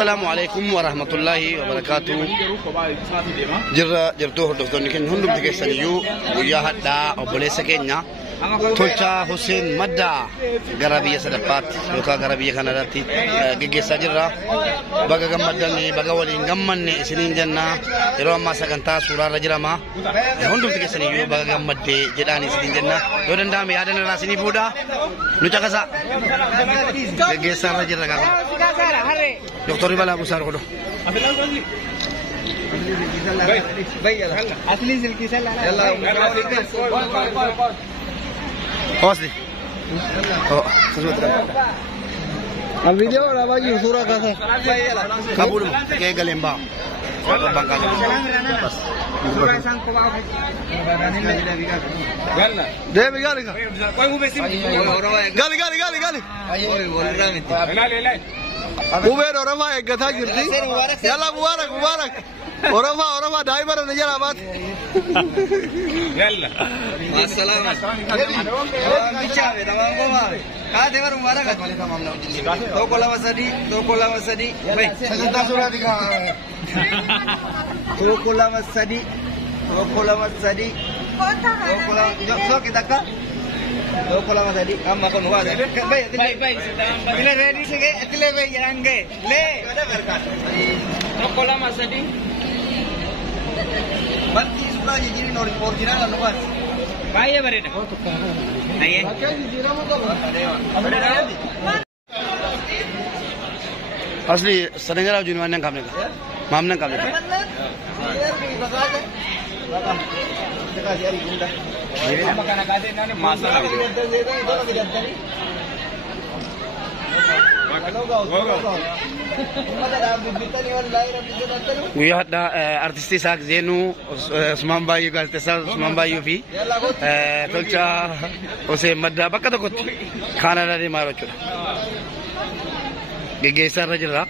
السلام عليكم ورحمة الله وبركاته. جرتوه الدكتور نكين هندم تكسنيو ويا هدا أبوليس كينيا تولشا حسين مدة غربية سدفات لوكا غربية كنداتي جيجي سجرا بقى غمدني بقى ولين غمني سنين جنة يروم ما سكنتا سورة رجرما هندم تكسنيو بقى غمدي جداني سنين جنة يودن دام يادن راسني بودا نوچا كسا جيجي سارة جرا كا دكتور بالا أبو سار كده أصلي سلكي سلا أصلي الفيديو ولا باقي صورة كذا كابول كي غليمبا بانكا بس ده بيجالي قالي وبير ورما يقطع جرتي يلا مبارك ورما دايما نجرا بات يلا مع السلامة بيشاوي تمام بابا كاتي ور مبارك تو كولا مسدي باي سنتا سورة ديكا تو كولا مسدي جو kita ka to kola masadi amma kon wa bay tile ready sige tile bay yarange le to kola masadi banti sura jiri no original anu bas bay ya barena naye asli Senegal junwan nang kamne mam nang kamne We had artisti sak Zenu Usman Bayu galtesa Usman Bayu fi tolcha ose madda bakka dokot khana dari maro chura gegesa rajla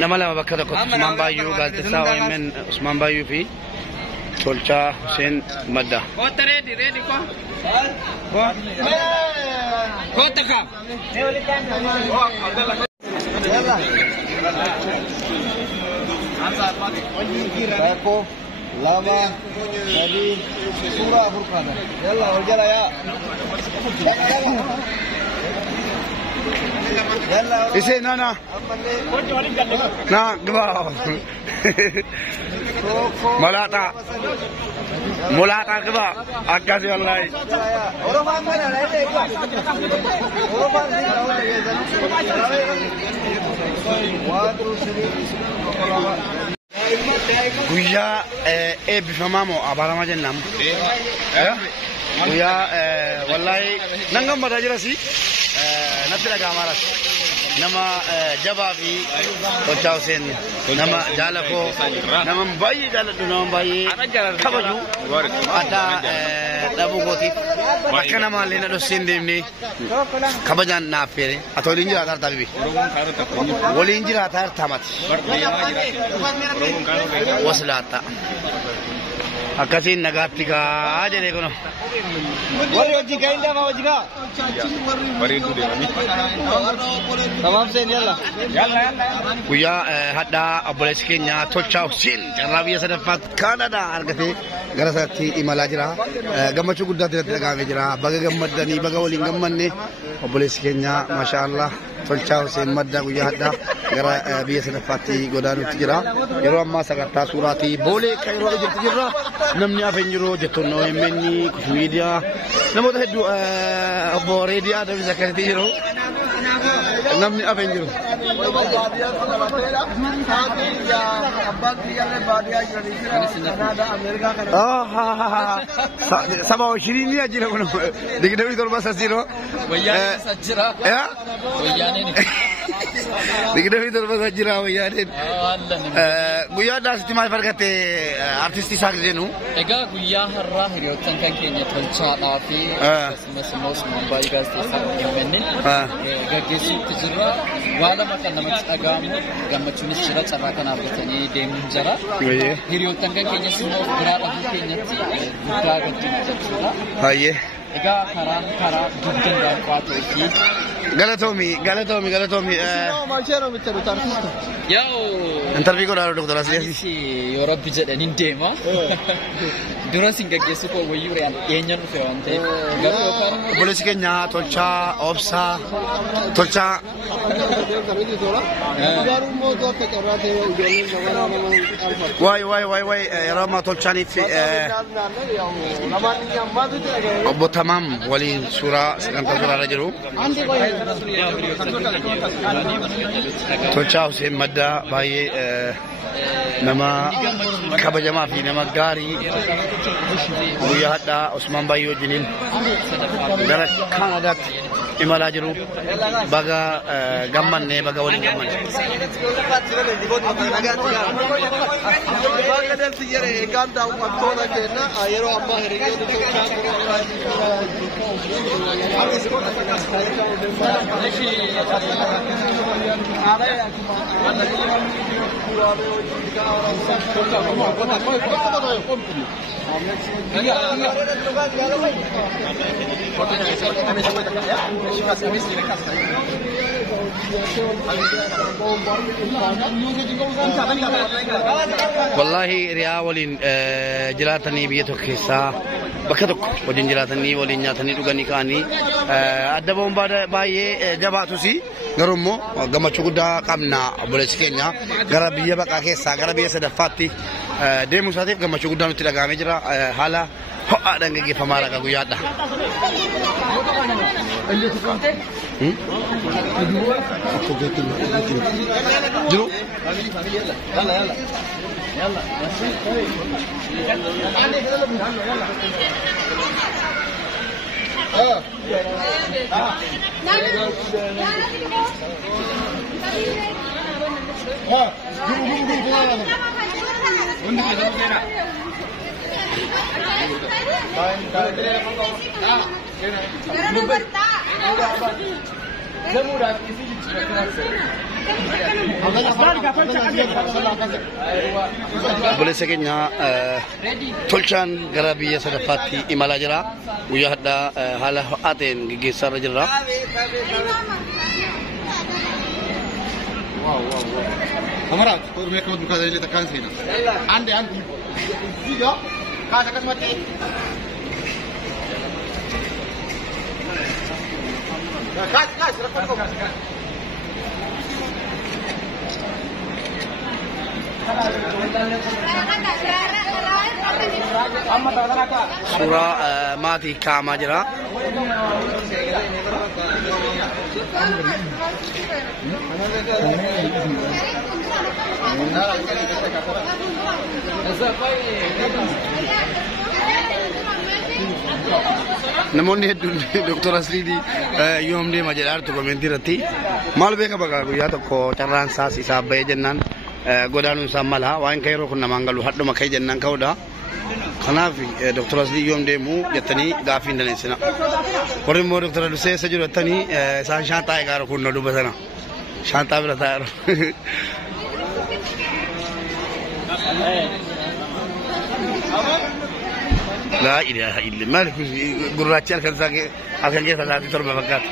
nama lama bakka dokot Usman Bayu galtesa wa men Usman Bayu fi tolcha Hussein madda ready ko taka Eko lama jadi surah Furqan yalla wajala ya yalla ise nana na gba mulata gba akasi wallahi Guya bifamamo abarama jennam guya wallahi nangam badajira si natira gamaras nama jababi tolcha Hussein nama jalako nama bayi jaladu nama bayi kabaju ada dabu goti bakana ma lena do sindimni kabajan na fere ato linjira tar tabi wolinjira tar tamat waslata akasin nagatika aja deh kono wali wajika inda ma wajika bari itu deh kami tamam sen yalla kuya hada aboleh Kenya tolcha Hussein Arabia sedafat Canada argate garasati imalajira gamachu gudda tira gavejira baga gamadani baga wali gammanne aboleh Kenya masyaallah tolcha Hussein madda kuya hada gara biya sedafati godanu tira yero amma sagata surati bole kairo tira namni afenjiro jettono menni media namo heddu abo radio da zakati jiro namni afenjiro sama 20 ya jira kono digi dewi tol basa jiro wayane sajira ya wayane digdami torba jira wayyaadeen guyyaa daasitti maal fargatte artistii isaa jedhenu egaa guyyaa har'aa hiriyoottan kan keenya tolchaadhaa fi akkasumas immoo Usmaan Baay'ee gaazexeessaa kennin gaggeessuutti jirra waa lama kan namatti dhaga'amu gammachuunis jira carraa kanaaf bitanii deemuun jira hiriyoottan kan keenyas immoo biraa dhabuu keenyatti guddaa gaddina jechuudha. Baay'ee egaa karaa dugdan daanqaa ta'e Galatomi. Yo. Interview ko daro Dr. Asli. Europe bijada nindema. Dura singa gesu ko wayu rean yenyan fe wante. Boleh Kenya tolcha opsa tolcha. Why Rama tolcha ni Abu tamam wali surah sekarang surah rajiru. Tolcha Hussein Madda baay'ee nama kabajamaa fi nama gaarii guyyaa hadhaa Usmaan Baay'ee wajjiniin gara Kaanaadaatti imalaa jiru baga gammannee baga waliin gammanne. Wallahi riyaa waliin jiraatanii biyya tokko keessaa bakka tokko waliin jiraatanii waliin nyaatanii dhuganii ka'anii adda ba'uun baay'ee jabaatus garuu immoo gammachuu guddaa qabna obboleessi keenya gara biyya baqaa keessaa gara biyya sadaffaatti deemuu isaatiif gammachuu guddaa nutti dhaga'amee jira haala ho'aadhaan gaggeeffamaa jira guyyaadha. Jiru? Boleh keenya tolchaan gara biyya sadaffaatti imalaa jira guyyaa hadhaa haala ho'aateen gaggeessaa jirra. Kamarat, kau mereka buka dari tekan sini. Ande. Tiga, kasih mati. Kas, lepas. Surah mati kama jira. Namoonni hedduun Dr. Asliidii yoom deema jedhaartu komentii irratti maal beeka baga guyyaa tokko carraan isaas isaa bahee jennaan godaanuun isaa mala waan kan yeroo kun namaan galu hadhuma ka'ee jennaan ka'uudha. Kanaaf Dr. Asli yoom deemu jettanii gaaffii hin dandeessina. Warri immoo Dr. Adusee isa jiru jettanii isaan shaantaa eegaa kun nu dubbatana. Shaantaa bira taa'eeru. La ilaha illa malik gurraachi halkan keessa taati torba fakkaata.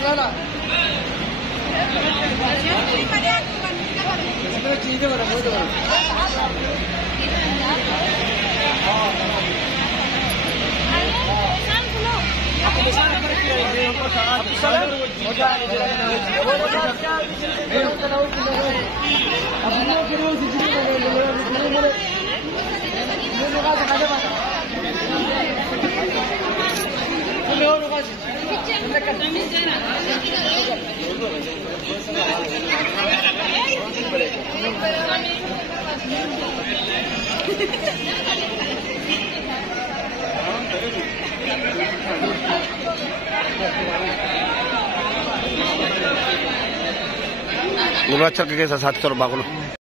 Selamat. Gurracha ke sa 700 bagulo.